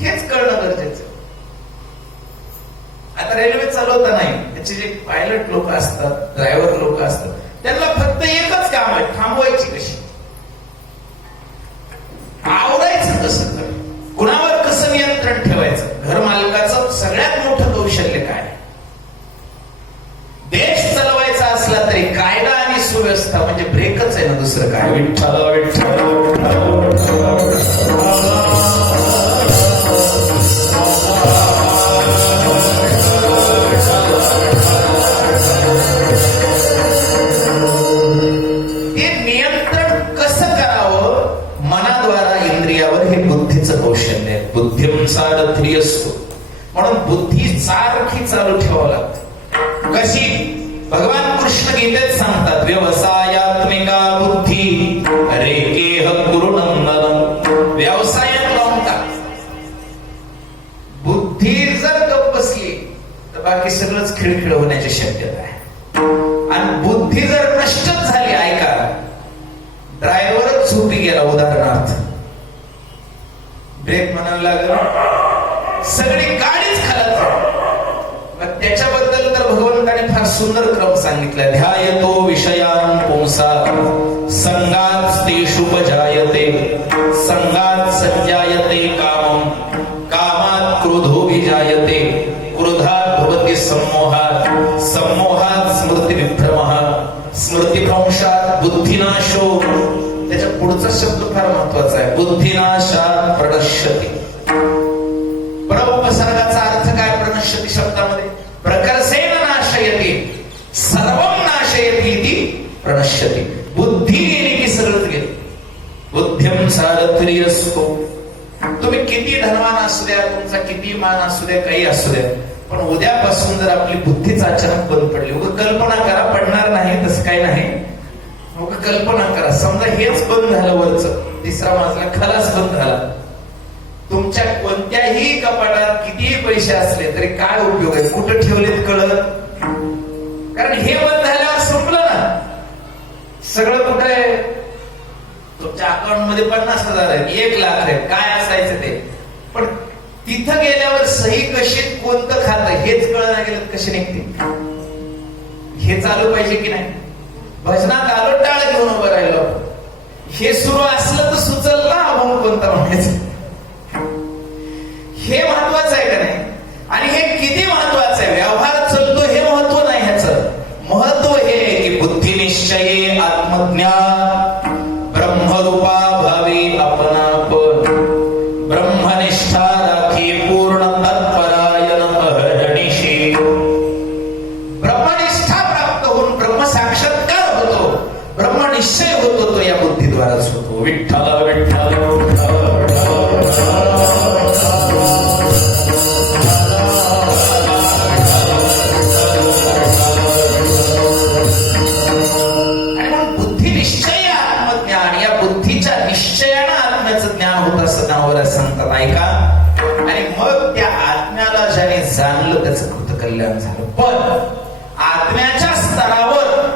हेच कळणं गरजेचं. आता रेल्वे चालवता नाही. त्याचे जे पायलट लोक असतात ड्रायव्हर लोक असतात त्यांना फक्त एकच काम आहे थांबवायची कशी? आवडायचं कसं? तर कुणावर कसं नियंत्रण ठेवायचं? घर मालकाचं सगळ्यात मोठं कौशल्य काय? देश चालवायचा असला तरी कायदा आणि सुव्यवस्था म्हणजे ब्रेकच आहे ना दुसरं काय? विठ्ठल विठ्ठल बुद्धीचं कौशल्य आहे. बुद्धिम असतो. म्हणून बुद्धी सारखी चालू ठेवावं लागते. कशी? भगवान कृष्ण गीतेत सांगतात व्यवसायात्मिका बुद्धी रेकेह गुरुनंदनम व्यवसायात लावून टाक. बुद्धी जर गप बसली तर बाकी सगळंच खिळखिळ होण्याची शक्यता आहे. आणि बुद्धी जर नष्टच झाली ऐका. ड्रायव्हरच झोपी गेला उदाहरणार्थ. ब्रेक म्हणायला लागलं सगळी गाडीच खालत त्याच्याबद्दल तर भगवंताने फार सुंदर क्रम सांगितलाय ध्यायतो विषयान पुंसा संगात तेषुपजायते संगात पुढचा शब्द फार महत्त्वाचा आहे. बुद्धिनाशा प्रणश्यती. परमपसर्गाचा अर्थ काय प्रणश्यती शब्दामध्ये? प्रकर्षेन नाशयती. सर्व नाशयती ती प्रणश्यती. बुद्धी गेली की सगळंच गेली. बुद्धिम सारथरी असतो तुम्ही किती धनवान असू द्या तुमचा किती मान असू द्या काही असू द्या पण उद्यापासून जर आपली बुद्धीच अचानक बंद पडली कल्पना करा पडणार नाही तसं काही नाही. उगा कल्पना करा. समजा हेच बंद झालं वरच तिसरा मजला खलास बंद झाला. तुमच्या कोणत्याही कपाटात कितीही पैसे असले तरी काय उपयोग आहे? कुठं ठेवलेत कळत कारण हे बंद झाल्यावर संपलं ना. सगळं कुठं आहे? तुमच्या अकाउंटमध्ये पन्नास हजार आहे एक लाख आहे काय असायचं ते? पण तिथं गेल्यावर सही कशी कोणतं खातं हेच कळलं गेलं कशी निघते? हे चालू पाहिजे की नाही? भजनात आलो टाळ घेऊन उभं राहिलो. हे सुरू असलं तर सुचल ना अभंग कोणता म्हणायचं? हे महत्वाचं आहे का नाही? आणि हे किती महत्वाचं आहे? व्यवहार चलतो हे महत्त्व नाही ह्याच. महत्त्व हे की बुद्धी निश्चये आत्मज्ञान ब्रह्मरूपा ज्याने जाणलं त्याचं कृत कल्याण झालं. पण आत्म्याच्या स्तरावर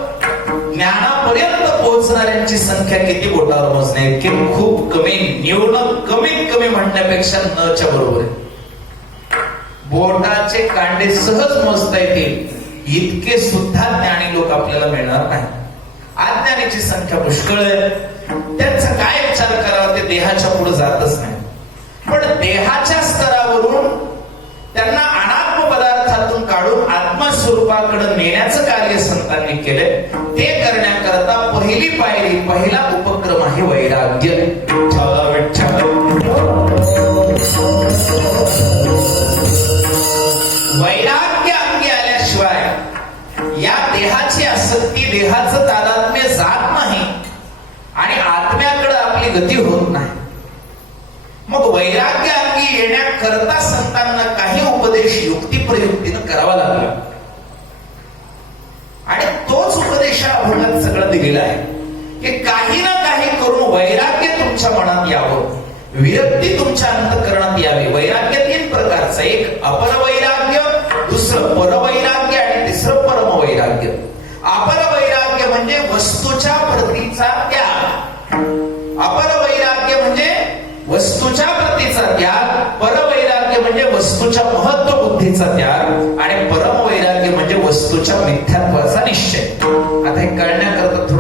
पर्यंत पोहोचणाऱ्यांची संख्या किती बोटावर मोजणे? की खूप कमी निवड कमीत कमी म्हणण्यापेक्षा नच्या बरोबर आहे. बोटाचे कांडे सहज मोजता येतील इतके सुद्धा ज्ञानी लोक आपल्याला मिळणार नाही. अज्ञानीची संख्या पुष्कळ आहे. त्यांचा काय विचार करावा ते देहाच्या पुढे जातच नाही. पण देहाच्या स्तरावरून त्यांना अनात्म पदार्थातून काढून आत्मस्वरूपाकडे नेण्याचं कार्य संतांनी केले ते करण्या पायरी पहिला उपक्रम आहे वैराग्य. वैराग्य अंगी आल्याशिवाय या देहाची आसक्ती देहाचं तादात्म्य जात नाही आणि आत्म्याकडे आपली गती होत नाही. मग वैराग्य अंगी येण्याकरता संतांना काही उपदेश युक्तिप्रयुक्तीनं करावा लागला. आणि तोच उपदेश अभंगात सगळं दिलेला आहे. की काही ना काही करून वैराग्य तुमच्या मनात यावं. विरक्ती तुमच्या अंतकरणात यावी. वैराग्य तीन प्रकारचं. एक अपरवैराग्य दुसरं परवैराग्य आणि तिसरं परमवैराग्य. अपरवैराग्य म्हणजे वस्तूच्या प्रतीचा त्याग. अपरवैराग्य म्हणजे वस्तूच्या प्रतीचा त्याग. परवैराग्य म्हणजे वस्तूच्या महत्त्व बुद्धीचा त्याग. आणि परमवैराग्य म्हणजे वस्तूच्या मिथ्यात्वाचा निश्चय. आता हे कळण्याकरता